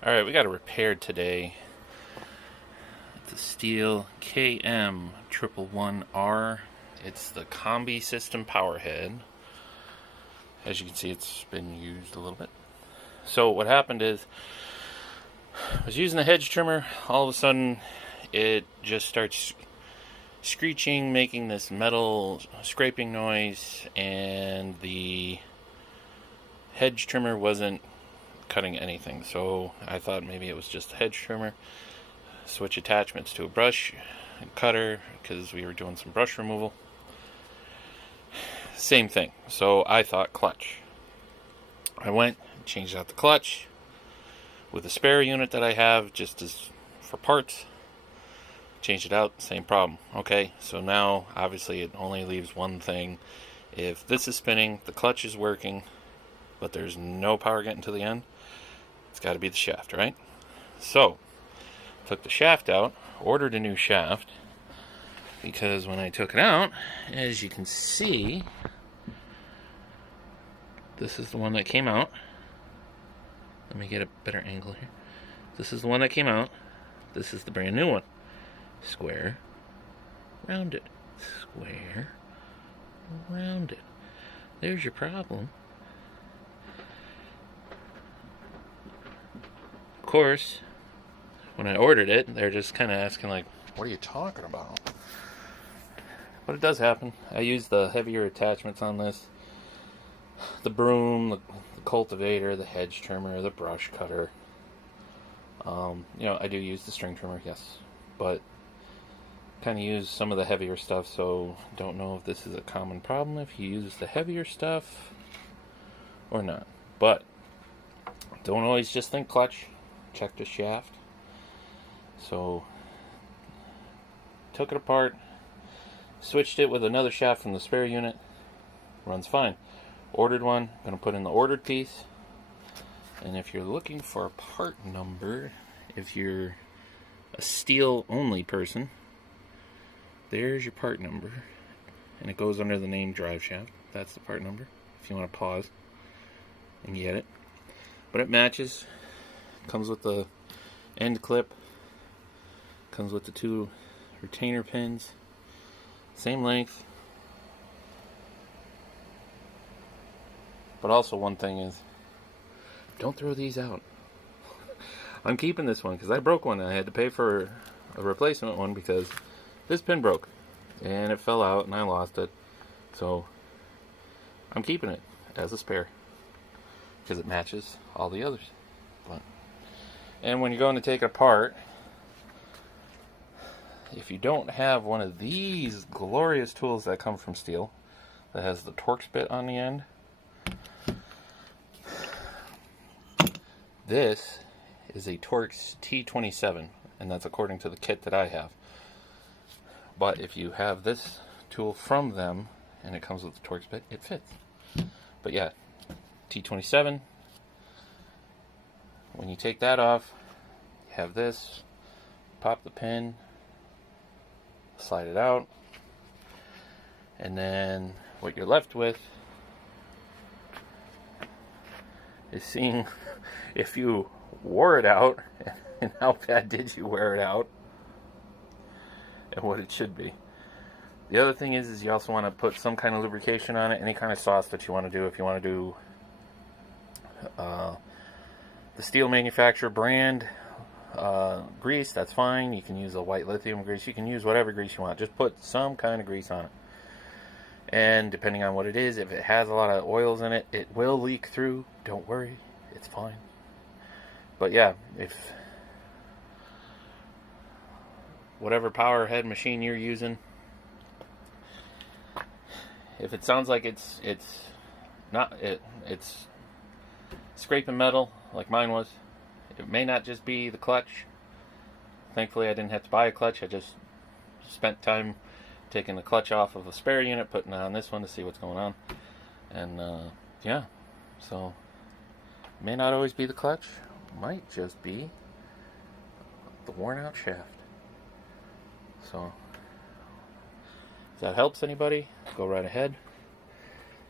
Alright, we got it repaired today. It's a Stihl KM 111R. It's the combi system power head. As you can see, it's been used a little bit. So what happened is, I was using the hedge trimmer. All of a sudden, it just starts screeching, making this metal scraping noise, and the hedge trimmer wasn't cutting anything. So I thought maybe it was just a hedge trimmer. Switch attachments to a brush and cutter because we were doing some brush removal. Same thing. So I thought clutch. I went, changed out the clutch with a spare unit that I have just as for parts. Changed it out, same problem. Okay, so now obviously it only leaves one thing. If this is spinning, the clutch is working, but there's no power getting to the end, it's got to be the shaft, right? So took the shaft out, ordered a new shaft, because when I took it out, as you can see, this is the one that came out. Let me get a better angle here. This is the one that came out. This is the brand new one. Square, rounded. Square, rounded. There's your problem. Of course, when I ordered it, they're just kind of asking like, what are you talking about? But it does happen. I use the heavier attachments on this. The broom, the cultivator, the hedge trimmer, the brush cutter. I do use the string trimmer, yes. But kind of use some of the heavier stuff, so don't know if this is a common problem if you use the heavier stuff or not. But don't always just think clutch. Check the shaft. So took it apart, switched it with another shaft from the spare unit. Runs fine. Ordered one. Going to put in the ordered piece. And if you're looking for a part number, if you're a Stihl only person, there's your part number. And it goes under the name drive shaft. That's the part number. If you want to pause and get it. But it matches. Comes with the end clip. Comes with the two retainer pins. Same length. But also one thing is, don't throw these out. I'm keeping this one because I broke one and I had to pay for a replacement one because this pin broke and it fell out and I lost it. So I'm keeping it as a spare because it matches all the others. And when you're going to take it apart, if you don't have one of these glorious tools that come from Stihl that has the Torx bit on the end, this is a Torx T27, and that's according to the kit that I have. But if you have this tool from them and it comes with the Torx bit, it fits. But yeah, T27. When you take that off, you have this. Pop the pin, slide it out, and then what you're left with is seeing if you wore it out and how bad did you wear it out and what it should be. The other thing is you also want to put some kind of lubrication on it, any kind of sauce that you want to do. If you want to do the Stihl manufacturer brand grease, that's fine. You can use a white lithium grease. You can use whatever grease you want. Just put some kind of grease on it. And depending on what it is, if it has a lot of oils in it, it will leak through. Don't worry, it's fine. But yeah, if whatever power head machine you're using, if it sounds like it's scraping metal like mine was, it may not just be the clutch. Thankfully I didn't have to buy a clutch. I just spent time taking the clutch off of a spare unit, putting it on this one to see what's going on. And yeah, so it may not always be the clutch. It might just be the worn out shaft. So if that helps anybody, go right ahead.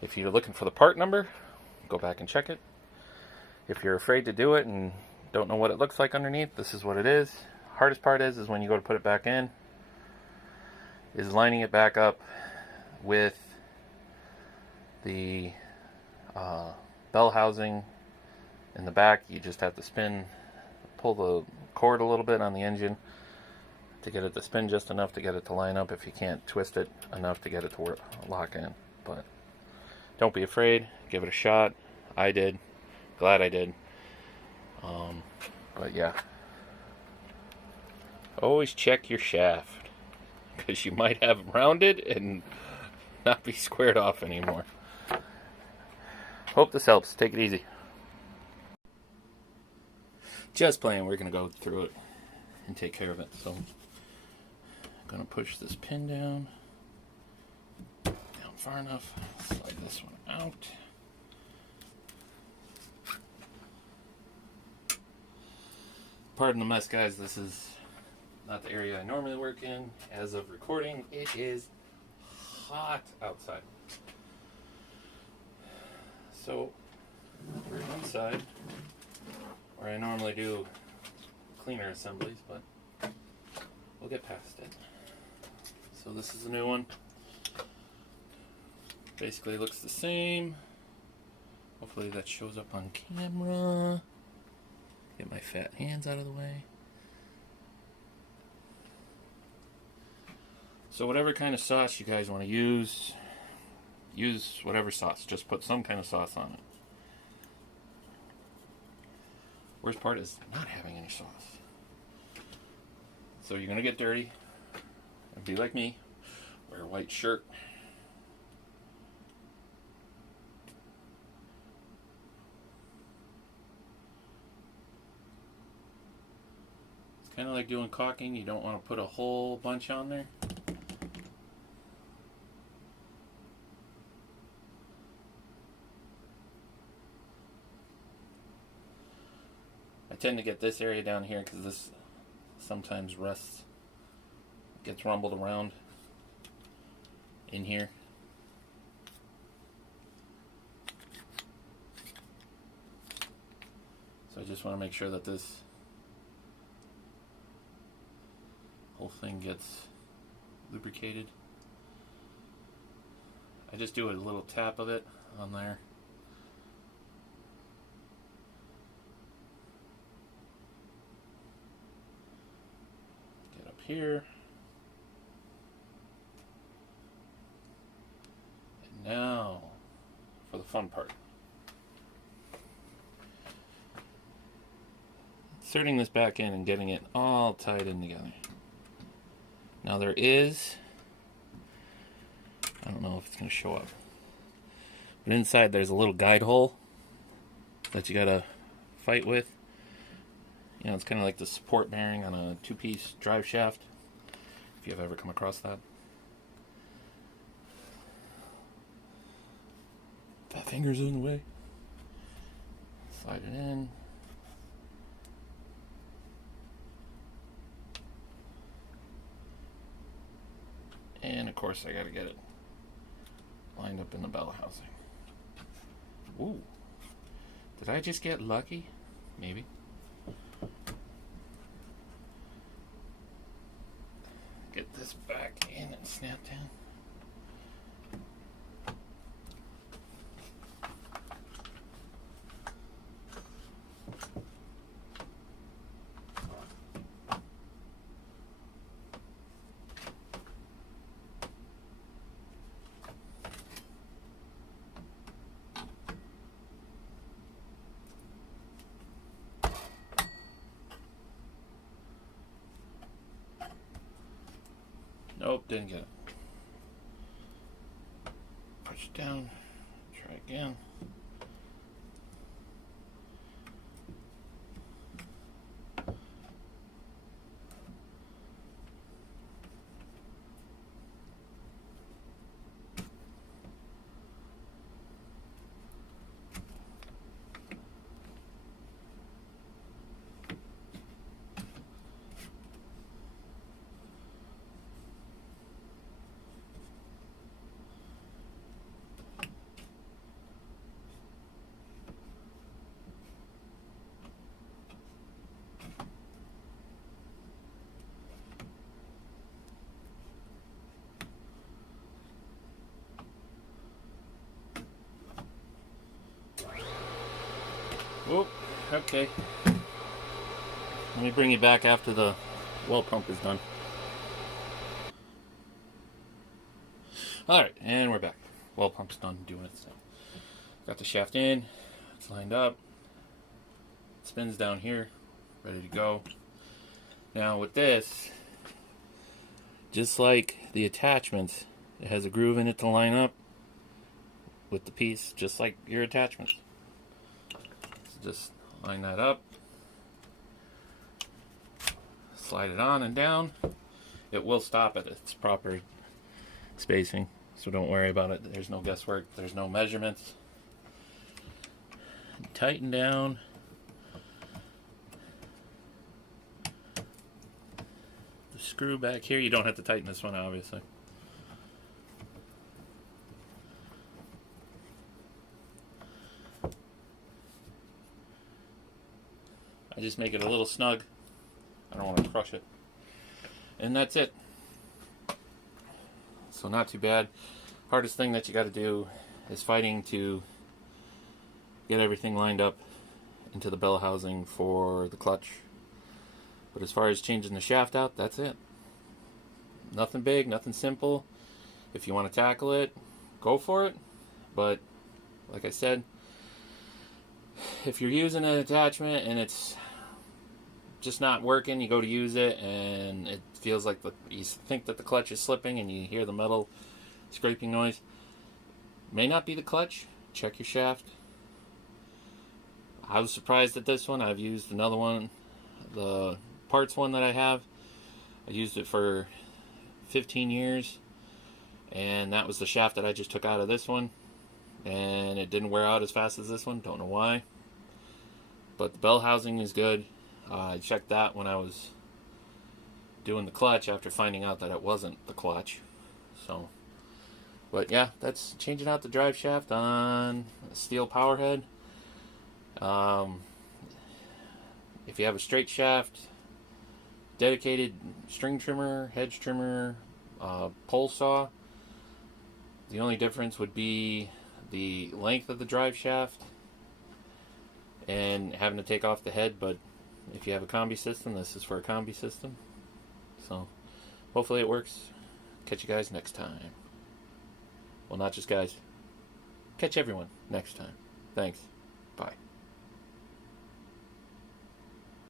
If you're looking for the part number, go back and check it. If you're afraid to do it and don't know what it looks like underneath, this is what it is. Hardest part is when you go to put it back in, is lining it back up with the bell housing in the back. You just have to pull the cord a little bit on the engine to get it to spin just enough to get it to line up, if you can't twist it enough to get it to lock in. But don't be afraid, give it a shot. I did, glad I did. But yeah, always check your shaft, because you might have rounded and not be squared off anymore. Hope this helps. Take it easy. Just playing. We're going to go through it and take care of it. So I'm going to push this pin down far enough. Slide this one out. Pardon the mess, guys. This is not the area I normally work in. As of recording, it is hot outside. So we're inside where I normally do cleaner assemblies, but we'll get past it. So this is the new one. Basically looks the same. Hopefully that shows up on camera. Get my fat hands out of the way. So whatever kind of sauce you guys want to use whatever sauce. Just put some kind of sauce on it. Worst part is not having any sauce. So you're going to get dirty. And be like me. Wear a white shirt. It's kind of like doing caulking. You don't want to put a whole bunch on there. I tend to get this area down here because this sometimes rusts, gets rumbled around in here. So I just want to make sure that this whole thing gets lubricated. I just do a little tap of it on there. Here, and now for the fun part. Inserting this back in and getting it all tied in together. Now there is, I don't know if it's going to show up, but inside there's a little guide hole that you gotta fight with. You know, it's kind of like the support bearing on a two-piece drive shaft, if you've ever come across that. Fat fingers in the way. Slide it in. And of course I gotta get it lined up in the bell housing. Ooh. Did I just get lucky? Maybe. Get this back in and snap down. Nope, didn't get it. Push it down. Try again. Whoop, okay. Let me bring you back after the well pump is done. Alright, and we're back. Well pump's done doing its stuff. Got the shaft in, it's lined up, it spins down here, ready to go. Now with this, just like the attachments, it has a groove in it to line up with the piece, just like your attachments. So just line that up, slide it on and down. It will stop at its proper spacing, so don't worry about it. There's no guesswork, there's no measurements. Tighten down. The screw back here, you don't have to tighten this one, obviously. I just make it a little snug. I don't want to crush it. And that's it. So not too bad. Hardest thing that you got to do is fighting to get everything lined up into the bell housing for the clutch. But as far as changing the shaft out, that's it. Nothing big, nothing simple. If you want to tackle it, go for it. But like I said, if you're using an attachment and it's just not working, you go to use it and it feels like you think that the clutch is slipping and you hear the metal scraping noise, may not be the clutch. Check your shaft. I was surprised at this one. I've used another one, the parts one that I have. I used it for 15 years, and that was the shaft that I just took out of this one, and it didn't wear out as fast as this one. Don't know why, but the bell housing is good. I checked that when I was doing the clutch after finding out that it wasn't the clutch. So, but yeah, that's changing out the drive shaft on a Stihl Powerhead. If you have a straight shaft, dedicated string trimmer, hedge trimmer, pole saw, the only difference would be the length of the drive shaft and having to take off the head. But if you have a combi system, this is for a combi system. So hopefully it works. Catch you guys next time. Well, not just guys. Catch everyone next time. Thanks.